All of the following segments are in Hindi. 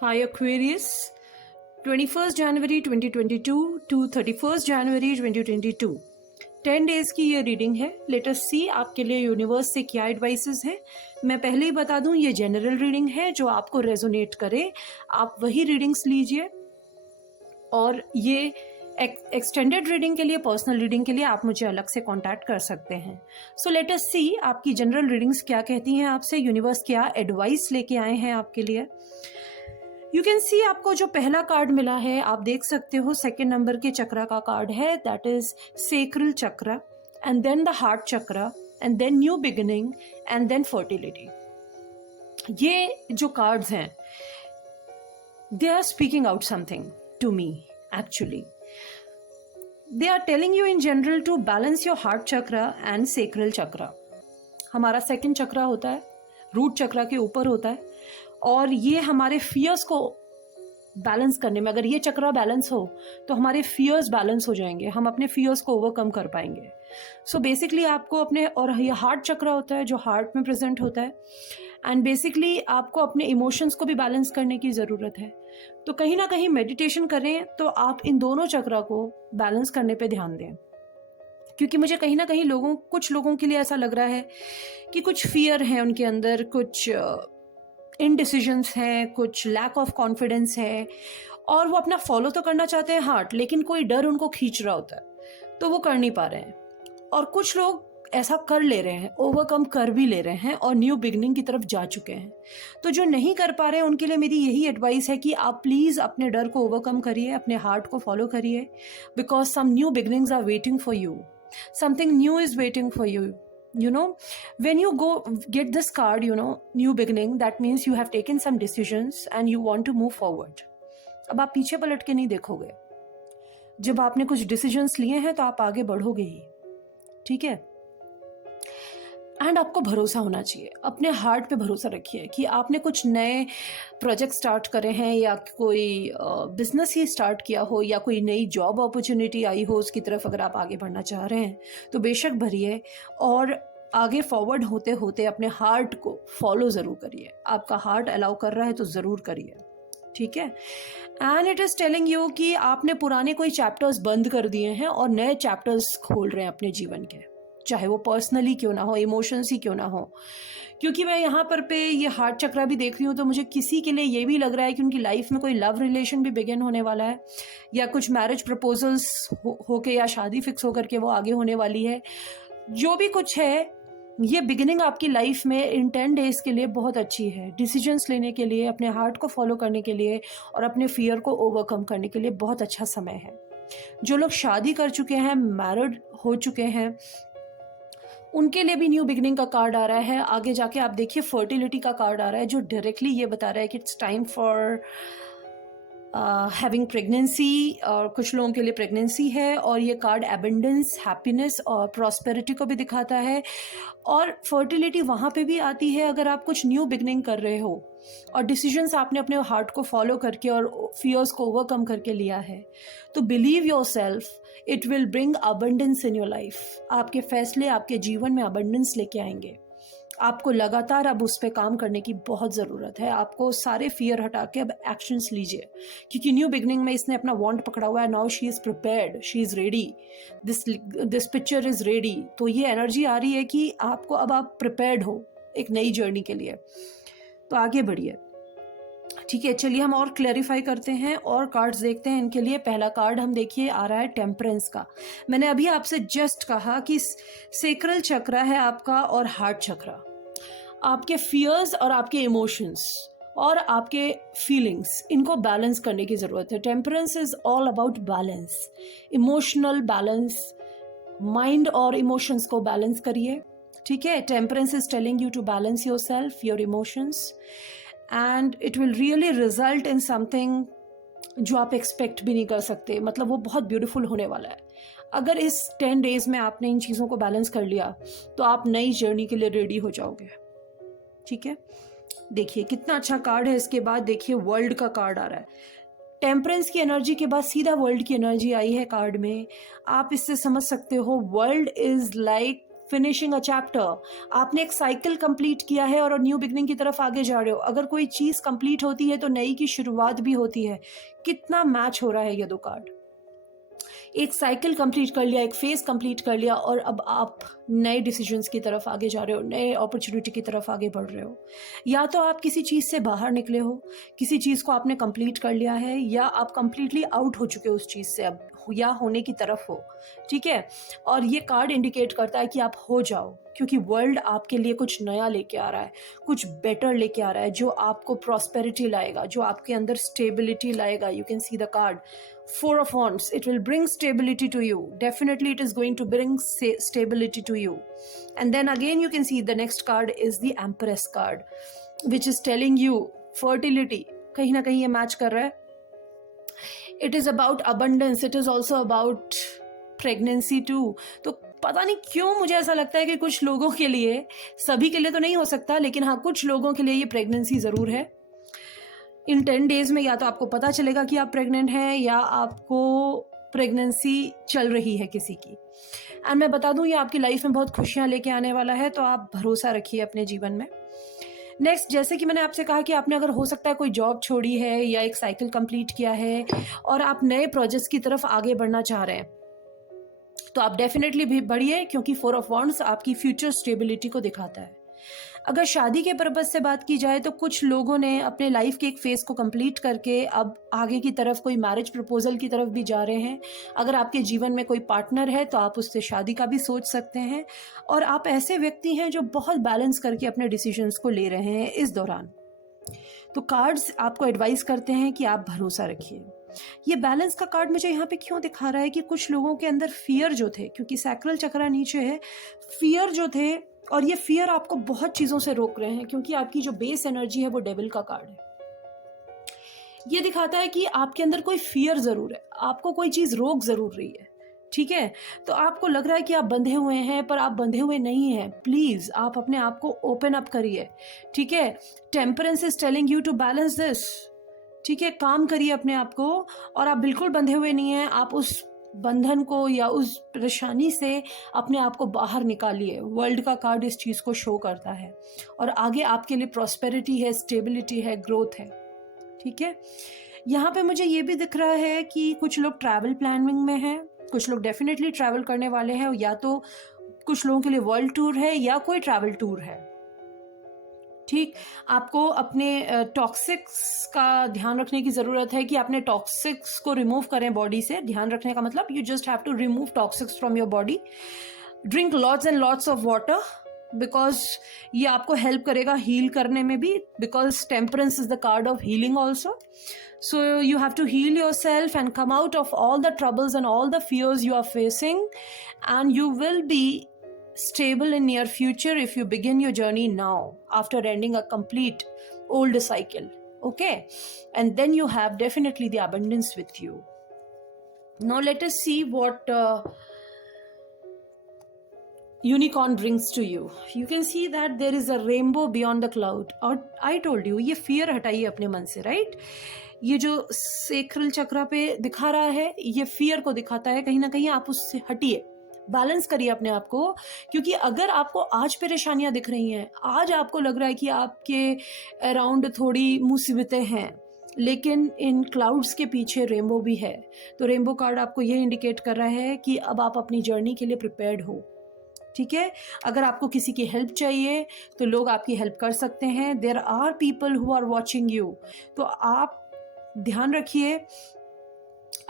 Hi Aquarius, 21st January 2022 to 31st January 2022 10 days की ये रीडिंग है. लेट अस सी आपके लिए यूनिवर्स से क्या एडवाइसेस हैं. मैं पहले ही बता दूं ये जनरल रीडिंग है, जो आपको रेजोनेट करे आप वही रीडिंग्स लीजिए. और ये एक्सटेंडेड रीडिंग के लिए, पर्सनल रीडिंग के लिए आप मुझे अलग से कांटेक्ट कर सकते हैं. सो लेट अस सी आपकी जनरल रीडिंग्स क्या कहती हैं आपसे, यूनिवर्स क्या एडवाइस लेके आए हैं आपके लिए. यू कैन सी आपको जो पहला कार्ड मिला है आप देख सकते हो, सेकेंड नंबर के चक्र का कार्ड है, that is sacral chakra, and then the heart chakra, and then new beginning, and then fertility. ये जो कार्ड्स हैं they are speaking out something to me. Actually they are telling you in general to balance your heart chakra and sacral chakra. हमारा सेकेंड चक्र होता है, रूट चक्र के ऊपर होता है, और ये हमारे फियर्स को बैलेंस करने में, अगर ये चक्र बैलेंस हो तो हमारे फियर्स बैलेंस हो जाएंगे, हम अपने फियर्स को ओवरकम कर पाएंगे. सो बेसिकली आपको अपने, और ये हार्ट चक्र होता है जो हार्ट में प्रेजेंट होता है, एंड बेसिकली आपको अपने इमोशंस को भी बैलेंस करने की ज़रूरत है. तो कहीं ना कहीं मेडिटेशन करें तो आप इन दोनों चक्र को बैलेंस करने पे ध्यान दें. क्योंकि मुझे कहीं ना कहीं कुछ लोगों के लिए ऐसा लग रहा है कि कुछ फियर है उनके अंदर, कुछ इनडिसीजंस हैं, कुछ लैक ऑफ कॉन्फिडेंस है, और वो अपना फॉलो तो करना चाहते हैं हार्ट, लेकिन कोई डर उनको खींच रहा होता है तो वो कर नहीं पा रहे हैं. और कुछ लोग ऐसा कर ले रहे हैं, ओवरकम कर भी ले रहे हैं और न्यू बिगनिंग की तरफ जा चुके हैं. तो जो नहीं कर पा रहे हैं उनके लिए मेरी यही एडवाइस है कि आप प्लीज़ अपने डर को ओवरकम करिए, अपने हार्ट को फॉलो करिए, because some new beginnings are waiting for you. Something new is waiting for you. You know, when you go get this card, new beginning, that means you have taken some decisions and you want to move forward. अब आप पीछे पलट के नहीं देखोगे. जब आपने कुछ डिसीजंस लिए हैं तो आप आगे बढ़ोगे ही. ठीक है. एंड आपको भरोसा होना चाहिए, अपने हार्ट पे भरोसा रखिए कि आपने कुछ नए प्रोजेक्ट स्टार्ट करे हैं, या कोई बिजनेस ही स्टार्ट किया हो, या कोई नई जॉब अपॉर्चुनिटी आई हो, उसकी तरफ अगर आप आगे बढ़ना चाह रहे हैं तो बेशक भरिए, और आगे फॉरवर्ड होते होते अपने हार्ट को फॉलो ज़रूर करिए. आपका हार्ट अलाउ कर रहा है तो ज़रूर करिए. ठीक है. And it is telling you कि आपने पुराने कोई चैप्टर्स बंद कर दिए हैं और नए चैप्टर्स खोल रहे हैं अपने जीवन के, चाहे वो पर्सनली क्यों ना हो, इमोशंस ही क्यों ना हो. क्योंकि मैं यहाँ पर पे ये हार्ट चक्र भी देख रही हूँ तो मुझे किसी के लिए ये भी लग रहा है कि उनकी लाइफ में कोई लव रिलेशन भी बिगिन होने वाला है, या कुछ मैरिज प्रपोजल्स होके या शादी फिक्स होकर के वो आगे होने वाली है. जो भी कुछ है, ये बिगिनिंग आपकी लाइफ में इन 10 डेज के लिए बहुत अच्छी है. डिसीजंस लेने के लिए, अपने हार्ट को फॉलो करने के लिए, और अपने फियर को ओवरकम करने के लिए बहुत अच्छा समय है. जो लोग शादी कर चुके हैं, मैरिड हो चुके हैं, उनके लिए भी न्यू बिगिनिंग का कार्ड आ रहा है. आगे जाके आप देखिए फर्टिलिटी का कार्ड आ रहा है, जो डायरेक्टली ये बता रहा है कि it's time for having pregnancy, और कुछ लोगों के लिए प्रेगनेंसी है. और ये कार्ड एबंडेंस, हैप्पीनेस और प्रॉस्पेरिटी को भी दिखाता है. और फर्टिलिटी वहाँ पे भी आती है अगर आप कुछ न्यू बिगनिंग कर रहे हो और डिसीजंस आपने अपने हार्ट को फॉलो करके और फियर्स को ओवरकम करके लिया है, तो believe your self, it will bring abundance in your life. आपके फैसले आपके जीवन में अबंडेंस लेके आएंगे. आपको लगातार अब उस पर काम करने की बहुत ज़रूरत है. आपको सारे फियर हटा के अब एक्शंस लीजिए, क्योंकि न्यू बिगनिंग में इसने अपना वॉन्ट पकड़ा हुआ है. Now she is prepared, she is ready, this picture is ready. तो ये एनर्जी आ रही है कि आपको, अब आप प्रिपेयर्ड हो एक नई जर्नी के लिए, तो आगे बढ़िए. ठीक है, चलिए हम और क्लैरिफाई करते हैं और कार्ड्स देखते हैं इनके लिए. पहला कार्ड हम देखिए आ रहा है टेम्परेंस का. मैंने अभी आपसे जस्ट कहा कि सेक्रल चक्र है आपका और हार्ट चक्र. आपके फियर्स और आपके इमोशंस और आपके फीलिंग्स, इनको बैलेंस करने की ज़रूरत है. Temperance is all about balance, emotional balance. Mind और इमोशंस को बैलेंस करिए. ठीक है. Temperance is telling you to balance yourself, your emotions, and it will really result in something जो आप एक्सपेक्ट भी नहीं कर सकते. मतलब वो बहुत ब्यूटीफुल होने वाला है. अगर इस 10 डेज में आपने इन चीज़ों को बैलेंस कर लिया तो आप नई जर्नी के लिए रेडी हो जाओगे. ठीक है. देखिए कितना अच्छा कार्ड है. इसके बाद देखिए वर्ल्ड का कार्ड आ रहा है. टेम्परेंस की एनर्जी के बाद सीधा वर्ल्ड की एनर्जी आई है कार्ड में. आप इससे समझ सकते हो world is like finishing a chapter, आपने एक साइकिल कंप्लीट किया है और न्यू बिगनिंग की तरफ आगे जा रहे हो। अगर कोई चीज़ कंप्लीट होती है तो नई की शुरुआत भी होती है। कितना मैच हो रहा है ये दो कार्ड। एक साइकिल कंप्लीट कर लिया, एक फेज कंप्लीट कर लिया और अब आप नए डिसीजंस की तरफ आगे जा रहे हो, नए अपॉर्चुनिटी की तरफ आगे बढ़ रहे हो। या तो आप किसी चीज़ से बाहर निकले हो, किसी चीज़ को आपने कंप्लीट कर लिया है, या आप कंप्लीटली आउट हो चुके हो उस चीज़ से अब, या होने की तरफ हो। ठीक है, और ये कार्ड इंडिकेट करता है कि आप हो जाओ, क्योंकि वर्ल्ड आपके लिए कुछ नया लेके आ रहा है, कुछ बेटर लेके आ रहा है, जो आपको प्रॉस्पेरिटी लाएगा, जो आपके अंदर स्टेबिलिटी लाएगा। You can see the card Four of Wands. It will bring stability to you. Definitely it is going to bring stability to you. And then again you can see the next card is the Empress card, which is telling you fertility. कहीं ना कहीं ये मैच कर रहा है। It is about abundance. It is also about pregnancy too. तो पता नहीं क्यों मुझे ऐसा लगता है कि कुछ लोगों के लिए, सभी के लिए तो नहीं हो सकता, लेकिन हाँ कुछ लोगों के लिए ये प्रेगनेंसी ज़रूर है। इन 10 डेज में या तो आपको पता चलेगा कि आप प्रेग्नेंट हैं, या आपको प्रेगनेंसी चल रही है किसी की। एंड मैं बता दूं ये आपकी लाइफ में बहुत खुशियां लेके आने वाला है, तो आप भरोसा रखिए अपने जीवन में। नेक्स्ट, जैसे कि मैंने आपसे कहा कि आपने अगर हो सकता है कोई जॉब छोड़ी है या एक साइकिल कंप्लीट किया है और आप नए प्रोजेक्ट्स की तरफ आगे बढ़ना चाह रहे हैं, तो आप डेफिनेटली भी बढ़िए, क्योंकि 4 ऑफ वॉन्ड्स आपकी फ्यूचर स्टेबिलिटी को दिखाता है। अगर शादी के पर्पज से बात की जाए तो कुछ लोगों ने अपने लाइफ के एक फेज को कंप्लीट करके अब आगे की तरफ कोई मैरिज प्रपोजल की तरफ भी जा रहे हैं। अगर आपके जीवन में कोई पार्टनर है तो आप उससे शादी का भी सोच सकते हैं, और आप ऐसे व्यक्ति हैं जो बहुत बैलेंस करके अपने डिसीजंस को ले रहे हैं इस दौरान। तो कार्ड्स आपको एडवाइस करते हैं कि आप भरोसा रखिए। ये बैलेंस का कार्ड मुझे यहाँ पे क्यों दिखा रहा है कि कुछ लोगों के अंदर फियर जो थे, क्योंकि सैक्रल चक्रा नीचे है, फियर जो थे, और ये फियर आपको बहुत चीज़ों से रोक रहे हैं, क्योंकि आपकी जो बेस एनर्जी है वो डेविल का कार्ड है। ये दिखाता है कि आपके अंदर कोई फियर ज़रूर है, आपको कोई चीज़ रोक ज़रूर रही है। ठीक है, तो आपको लग रहा है कि आप बंधे हुए हैं, पर आप बंधे हुए नहीं हैं। प्लीज़ आप अपने आप को ओपन अप करिए। ठीक है, temperance is telling you to balance this. ठीक है, काम करिए अपने आप को, और आप बिल्कुल बंधे हुए नहीं हैं। आप उस बंधन को या उस परेशानी से अपने आप को बाहर निकालिए। वर्ल्ड का कार्ड इस चीज़ को शो करता है, और आगे आपके लिए प्रॉस्पेरिटी है, स्टेबिलिटी है, ग्रोथ है। ठीक है, यहाँ पे मुझे ये भी दिख रहा है कि कुछ लोग ट्रैवल प्लानिंग में हैं, कुछ लोग डेफिनेटली ट्रैवल करने वाले हैं, या तो कुछ लोगों के लिए वर्ल्ड टूर है या कोई ट्रैवल टूर है। ठीक, आपको अपने टॉक्सिक्स का ध्यान रखने की ज़रूरत है कि आपने टॉक्सिक्स को रिमूव करें बॉडी से। ध्यान रखने का मतलब you just have to remove toxics from your body. Drink lots and lots of water, because ये आपको हेल्प करेगा हील करने में भी, because temperance is the card of healing also. So you have to heal yourself and come out of all the troubles and all the fears you are facing, and you will be stable in near future if you begin your journey now after ending a complete old cycle. Okay, and then you have definitely the abundance with you. Now let us see what unicorn brings to you. You can see that there is a rainbow beyond the cloud. और I told you, ये fear हटाइए अपने मन से, right? ये जो सेक्रल चक्रा पे दिखा रहा है, ये फियर को दिखाता है। कहीं ना कहीं आप उससे हटिए, बैलेंस करिए अपने आप को, क्योंकि अगर आपको आज परेशानियां दिख रही हैं, आज आपको लग रहा है कि आपके अराउंड थोड़ी मुसीबतें हैं, लेकिन इन क्लाउड्स के पीछे रेनबो भी है। तो रेनबो कार्ड आपको ये इंडिकेट कर रहा है कि अब आप अपनी जर्नी के लिए प्रिपेयर्ड हो। ठीक है, अगर आपको किसी की हेल्प चाहिए तो लोग आपकी हेल्प कर सकते हैं। There are people who are watching you. तो आप ध्यान रखिए,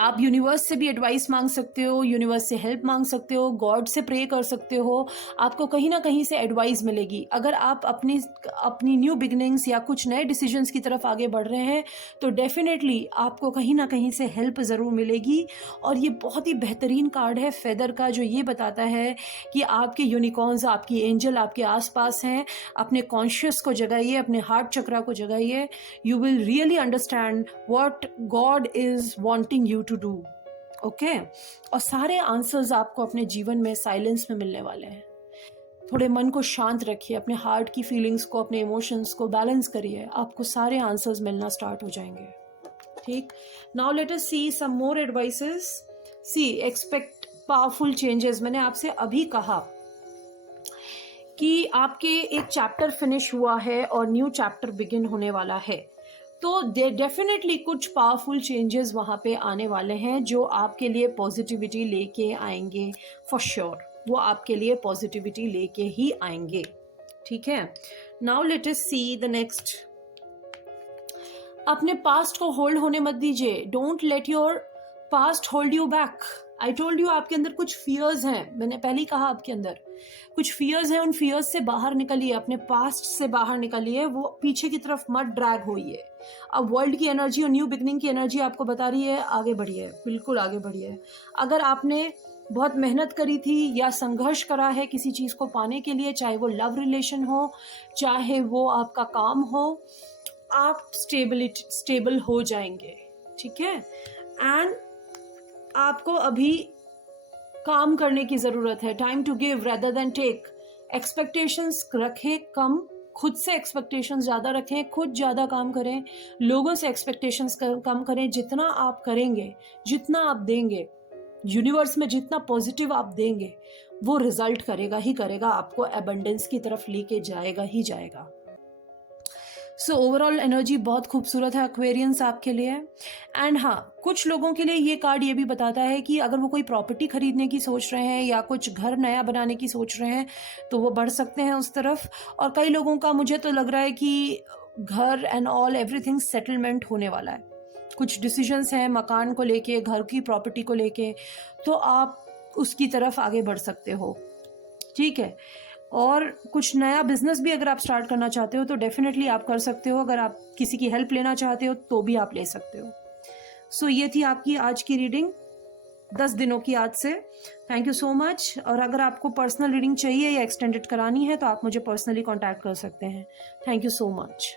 आप यूनिवर्स से भी एडवाइस मांग सकते हो, यूनिवर्स से हेल्प मांग सकते हो, गॉड से प्रे कर सकते हो। आपको कहीं ना कहीं से एडवाइस मिलेगी। अगर आप अपनी न्यू बिगनिंग्स या कुछ नए डिसीजंस की तरफ आगे बढ़ रहे हैं तो डेफिनेटली आपको कहीं ना कहीं से हेल्प ज़रूर मिलेगी। और ये बहुत ही बेहतरीन कार्ड है फेदर का, जो ये बताता है कि आपके यूनिकॉर्न्स, आपकी एंजल आपके आसपास हैं। अपने कॉन्शियस को जगाइए, अपने हार्ट चक्रा को जगाइए। You will really understand what God is wanting you to do. Okay, और सारे आंसर्स आपको अपने जीवन में साइलेंस में मिलने वाले हैं। थोड़े मन को शांत रखिए, अपने हार्ट की फीलिंग्स को, अपने इमोशंस को बैलेंस करिए, आपको सारे आंसर्स मिलना स्टार्ट हो जाएंगे। ठीक, नाउ लेट अस सी सम मोर एडवाइसेस। सी, एक्सपेक्ट पावरफुल चेंजेस। मैंने आपसे अभी कहा कि आपके एक चैप्टर फिनिश हुआ है और न्यू चैप्टर बिगिन होने वाला है, तो डेफिनेटली कुछ पावरफुल चेंजेस वहाँ पे आने वाले हैं जो आपके लिए पॉजिटिविटी लेके आएंगे फॉर श्योर। वो आपके लिए पॉजिटिविटी लेके ही आएंगे, ठीक है। Now let us see the next. अपने पास्ट को होल्ड होने मत दीजिए। Don't let your past hold you back. I told you आपके अंदर कुछ फियर्स हैं, मैंने पहले ही कहा आपके अंदर कुछ फियर्स हैं, उन फियर्स से बाहर निकलिए, अपने पास्ट से बाहर निकलिए, वो पीछे की तरफ मत ड्रैग होइए। अब वर्ल्ड की एनर्जी और न्यू बिगनिंग की एनर्जी आपको बता रही है आगे बढ़िए, बिल्कुल आगे बढ़िए। अगर आपने बहुत मेहनत करी थी या संघर्ष करा है किसी चीज़ को पाने के लिए, चाहे वो लव रिलेशन हो, चाहे वो आपका काम हो, आप स्टेबल हो जाएंगे, ठीक है। एंड आपको अभी काम करने की ज़रूरत है। Time to give rather than take. Expectations रखें कम, खुद से एक्सपेक्टेशंस ज़्यादा रखें, खुद ज़्यादा काम करें, लोगों से एक्सपेक्टेशंस कम करें। जितना आप करेंगे, जितना आप देंगे, यूनिवर्स में जितना पॉजिटिव आप देंगे, वो रिजल्ट करेगा ही करेगा, आपको एबंडेंस की तरफ लेके जाएगा ही जाएगा। सो ओवरऑल एनर्जी बहुत खूबसूरत है एक्वेरियंस आपके लिए। एंड हाँ, कुछ लोगों के लिए ये कार्ड ये भी बताता है कि अगर वो कोई प्रॉपर्टी खरीदने की सोच रहे हैं या कुछ घर नया बनाने की सोच रहे हैं तो वो बढ़ सकते हैं उस तरफ। और कई लोगों का मुझे तो लग रहा है कि घर एंड ऑल एवरीथिंग सेटलमेंट होने वाला है। कुछ डिसीजंस हैं मकान को लेके, घर की प्रॉपर्टी को लेके, तो आप उसकी तरफ आगे बढ़ सकते हो, ठीक है। और कुछ नया बिजनेस भी अगर आप स्टार्ट करना चाहते हो तो डेफिनेटली आप कर सकते हो। अगर आप किसी की हेल्प लेना चाहते हो तो भी आप ले सकते हो। सो ये थी आपकी आज की रीडिंग 10 दिनों की आज से। Thank you so much. और अगर आपको पर्सनल रीडिंग चाहिए या एक्सटेंडेड करानी है तो आप मुझे पर्सनली कॉन्टैक्ट कर सकते हैं। Thank you so much.